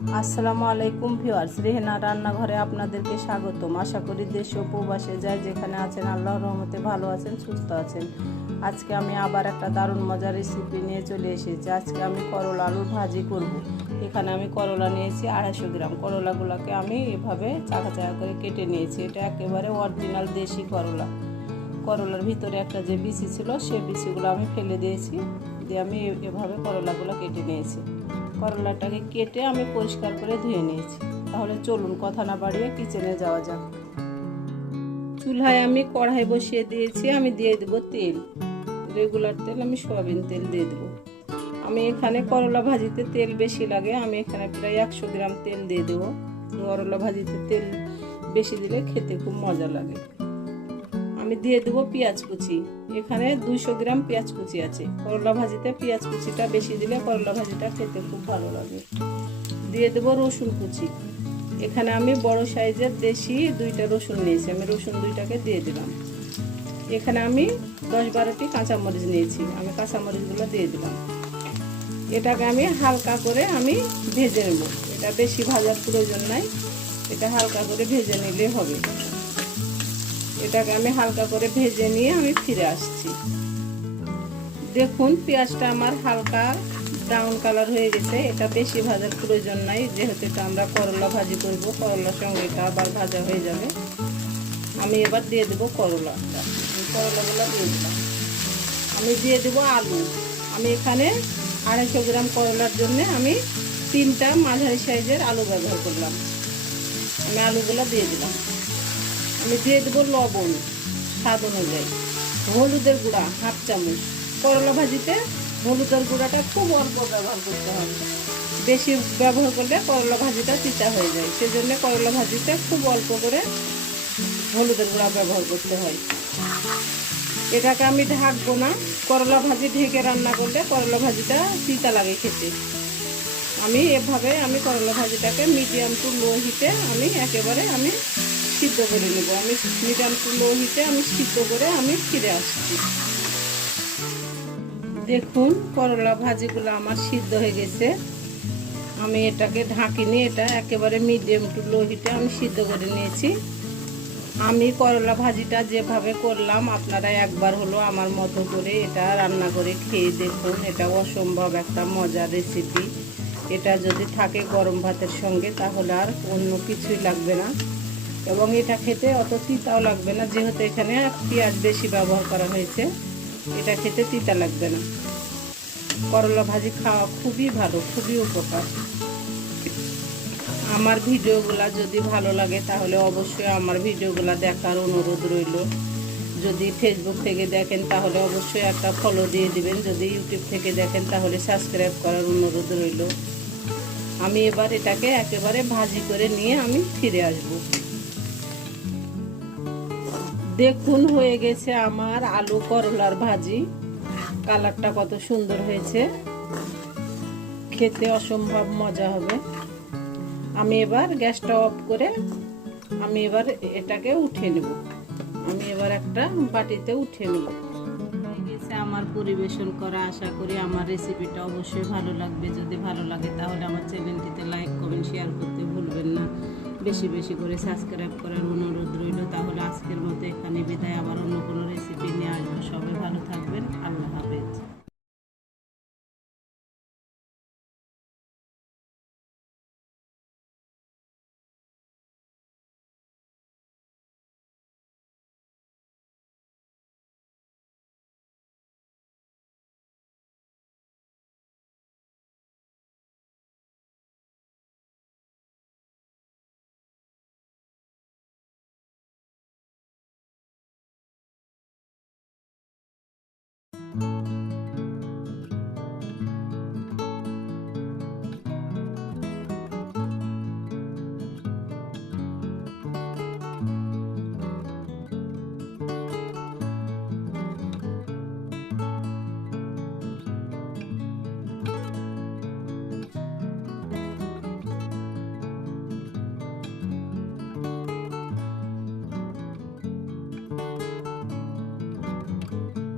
আসসালামু আলাইকুম ভিউয়ার্স, রেহেনা রান্নাঘরে আপনাদেরকে স্বাগতম। আশা করি দেশ ও প্রবাসে যায় যেখানে আছেন আল্লাহর রহমতে ভালো আছেন, সুস্থ আছেন। আজকে আমি আবার একটা দারুণ মজার রেসিপি নিয়ে চলে এসেছি। আজকে আমি করলা আলুর ভাজি করব। এখানে আমি করলা নিয়েছি 250 গ্রাম। করলাগুলোকে আমি এভাবে চাকা চাকা করে কেটে নিয়েছি। এটা একেবারে অরিজিনাল দেশি করলা। করলার ভিতরে একটা যে বিচি ছিল সেই বিচিগুলো আমি ফেলে দিয়েছি, দিয়ে আমি এভাবে করলাগুলো কেটে নিয়েছি। করলাটাকে কেটে আমি পরিষ্কার করে ধুয়ে নিয়েছি। তাহলে চলুন কথা না বাড়িয়ে কিচেনে যাওয়া যাক। চুলায় আমি কড়াই বসিয়ে দিয়েছি। আমি দিয়ে দেবো তেল, রেগুলার তেল, আমি সয়াবিন তেল দিয়ে দেবো। আমি এখানে করলা ভাজিতে তেল বেশি লাগে, আমি এখানে প্রায় 100 গ্রাম তেল দিয়ে দেবো। করলা ভাজিতে তেল বেশি দিলে খেতে খুব মজা লাগে। আমি দিয়ে দেবো পেঁয়াজ কুচি। এখানে 200 গ্রাম পেঁয়াজ কুচি আছে। করলা ভাজিতে পেঁয়াজ কুচিটা বেশি দিলে করলা ভাজিটা খেতে খুব ভালো লাগে। দিয়ে দেবো রসুন কুচি। এখানে আমি বড় সাইজের দেশি 2টা রসুন নিয়েছি, আমি রসুন 2টাকে দিয়ে দিলাম। এখানে আমি 10-12টি কাঁচামরিচ নিয়েছি, আমি কাঁচামরিচগুলো দিয়ে দিলাম। এটাকে আমি হালকা করে আমি ভেজে নেব। এটা বেশি ভাজার প্রয়োজন নাই, এটা হালকা করে ভেজে নিলে হবে। এটাকে আমি হালকা করে ভেজে নিয়ে আমি ফিরে আসছি। দেখুন পেঁয়াজটা আমার হালকা ব্রাউন কালার হয়ে গেছে। এটা বেশি ভাজার প্রয়োজন নাই, যেহেতু এটা আমরা করলা ভাজি করব, করলার সঙ্গে এটা আবার ভাজা হয়ে যাবে। আমি এবার দিয়ে দেবো করলাটা। করলাগুলো দিয়ে দিলাম। আমি দিয়ে দেবো আলু। আমি এখানে 250 গ্রাম করলার জন্য আমি 3টা মাঝারি সাইজের আলু ব্যবহার করলাম। আমি আলুগুলো দিয়ে দিলাম। আমি দিয়ে দেবো লবণ স্বাদ অনুযায়ী, হলুদের গুঁড়া 1/2 চামচ। করলা ভাজিতে হলুদের গুঁড়াটা খুব অল্প ব্যবহার করতে হবে, বেশি ব্যবহার করলে করলা ভাজিটা তিতা হয়ে যায়। সেজন্য করলা ভাজিতে খুব অল্প করে হলুদের গুঁড়া ব্যবহার করতে হয়। এটাকে আমি ঢাকবো না। করলা ভাজি ঢেকে রান্না করলে করলা ভাজিটা তিতা লাগে খেতে। আমি এভাবে আমি করলা ভাজিটাকে মিডিয়াম টু লো হিটে আমি একেবারে আমি সিদ্ধ করে নেব। আমি মিডিয়াম টু লো হিটে আমি সিদ্ধ করে আমি ফিরে আসছি। দেখুন করলা ভাজিগুলো আমার সিদ্ধ হয়ে গেছে। আমি এটাকে ঢাকিনি, এটা একেবারে মিডিয়াম টু লো হিটে আমি সিদ্ধ করে নিয়েছি। আমি করলা ভাজিটা যেভাবে করলাম আপনারা একবার হলো আমার মতো করে এটা রান্না করে খেয়ে দেখুন। এটা অসম্ভব একটা মজার রেসিপি। এটা যদি থাকে গরম ভাতের সঙ্গে তাহলে আর অন্য কিছুই লাগবে না, এবং এটা খেতে অত তিতাও লাগবে না, যেহেতু এখানে পেঁয়াজ বেশি ব্যবহার করা হয়েছে। এটা খেতে তিতা লাগবে না। করলা ভাজি খাওয়া খুবই ভালো, খুবই উপকার। আমার ভিডিওগুলো যদি ভালো লাগে তাহলে অবশ্যই আমার ভিডিওগুলো দেখার অনুরোধ রইল। যদি ফেসবুক থেকে দেখেন তাহলে অবশ্যই একটা ফলো দিয়ে দিবেন। যদি ইউটিউব থেকে দেখেন তাহলে সাবস্ক্রাইব করার অনুরোধ রইল। আমি এবার এটাকে একেবারে ভাজি করে নিয়ে আমি ফিরে আসব। দেখুন হয়ে গেছে আমার আলু করলার ভাজি। কালারটা কত সুন্দর হয়েছে, খেতে অসম্ভব মজা হবে। আমি এবার গ্যাসটা অফ করে আমি এবার এটাকে উঠিয়ে নেব। আমি এবার একটা বাটিতে উঠিয়ে নেব। হয়ে গেছে আমার পরিবেশন করা। আশা করি আমার রেসিপিটা অবশ্যই ভালো লাগবে। যদি ভালো লাগে তাহলে আমার চ্যানেলটিতে লাইক কমেন্ট শেয়ার করতে ভুলবেন না। বেশি বেশি করে সাবস্ক্রাইব করার অনুরোধ রইল। তাহলে আজকের মতো এখানে বিদায়। আবার অন্য কোনো রেসিপি নিয়ে আসবো। সবাই ভালো থাকবেন। আল্লাহ হাফেজ।